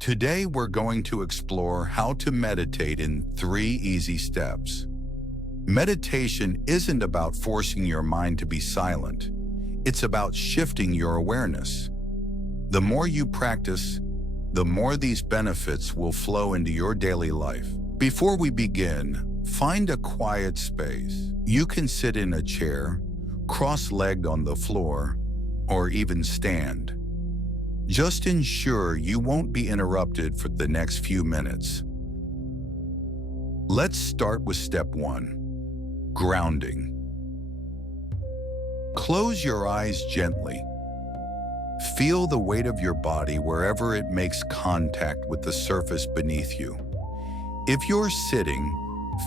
Today, we're going to explore how to meditate in 3 easy steps. Meditation isn't about forcing your mind to be silent. It's about shifting your awareness. The more you practice, the more these benefits will flow into your daily life. Before we begin, find a quiet space. You can sit in a chair, cross-legged on the floor, or even stand. Just ensure you won't be interrupted for the next few minutes. Let's start with step 1, grounding. Close your eyes gently. Feel the weight of your body wherever it makes contact with the surface beneath you. If you're sitting,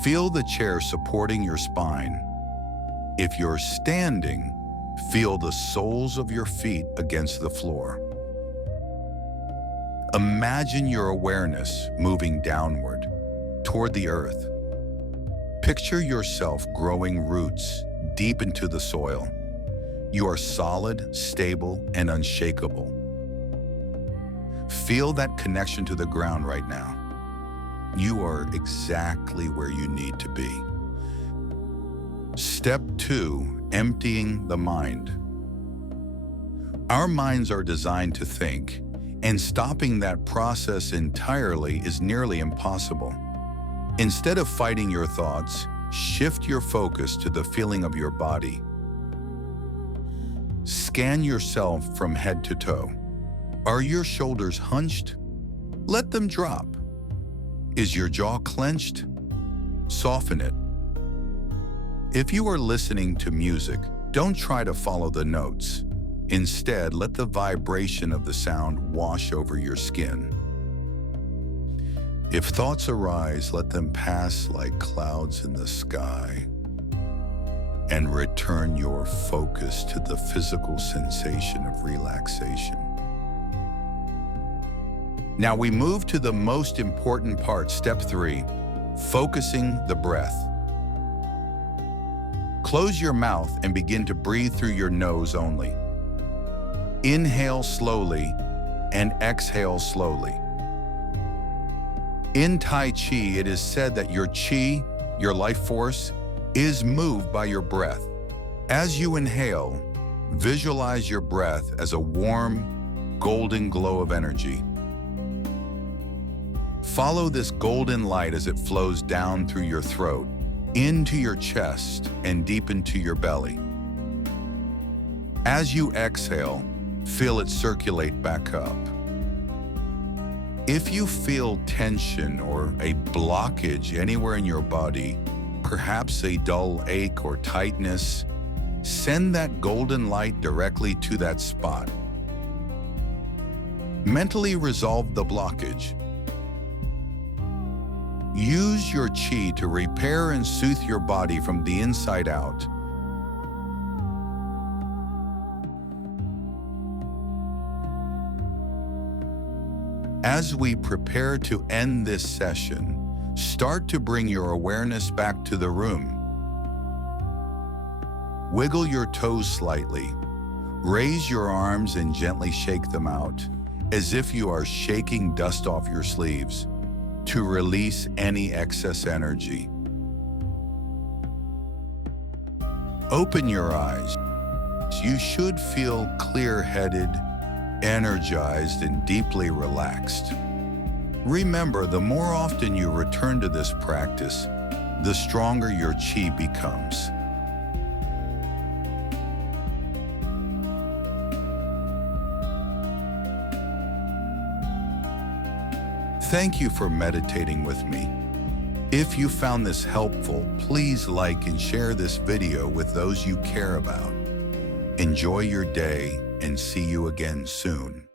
feel the chair supporting your spine. If you're standing, feel the soles of your feet against the floor. Imagine your awareness moving downward, toward the earth. Picture yourself growing roots deep into the soil. You are solid, stable, and unshakable. Feel that connection to the ground right now. You are exactly where you need to be. Step 2, emptying the mind. Our minds are designed to think, and stopping that process entirely is nearly impossible. Instead of fighting your thoughts, shift your focus to the feeling of your body. Scan yourself from head to toe. Are your shoulders hunched? Let them drop. Is your jaw clenched? Soften it. If you are listening to music, don't try to follow the notes. Instead, let the vibration of the sound wash over your skin. If thoughts arise, let them pass like clouds in the sky, and return your focus to the physical sensation of relaxation. Now we move to the most important part, step 3, focusing the breath. Close your mouth and begin to breathe through your nose only. Inhale slowly and exhale slowly. In Tai Chi, it is said that your chi, your life force, is moved by your breath. As you inhale, visualize your breath as a warm, golden glow of energy. Follow this golden light as it flows down through your throat, into your chest, and deep into your belly. As you exhale, feel it circulate back up. If you feel tension or a blockage anywhere in your body, perhaps a dull ache or tightness, send that golden light directly to that spot. Mentally resolve the blockage. Use your chi to repair and soothe your body from the inside out. As we prepare to end this session, start to bring your awareness back to the room. Wiggle your toes slightly. Raise your arms and gently shake them out, as if you are shaking dust off your sleeves to release any excess energy. Open your eyes. You should feel clear-headed, energized, and deeply relaxed. Remember, the more often you return to this practice, the stronger your chi becomes. Thank you for meditating with me. If you found this helpful, please like and share this video with those you care about. Enjoy your day and see you again soon.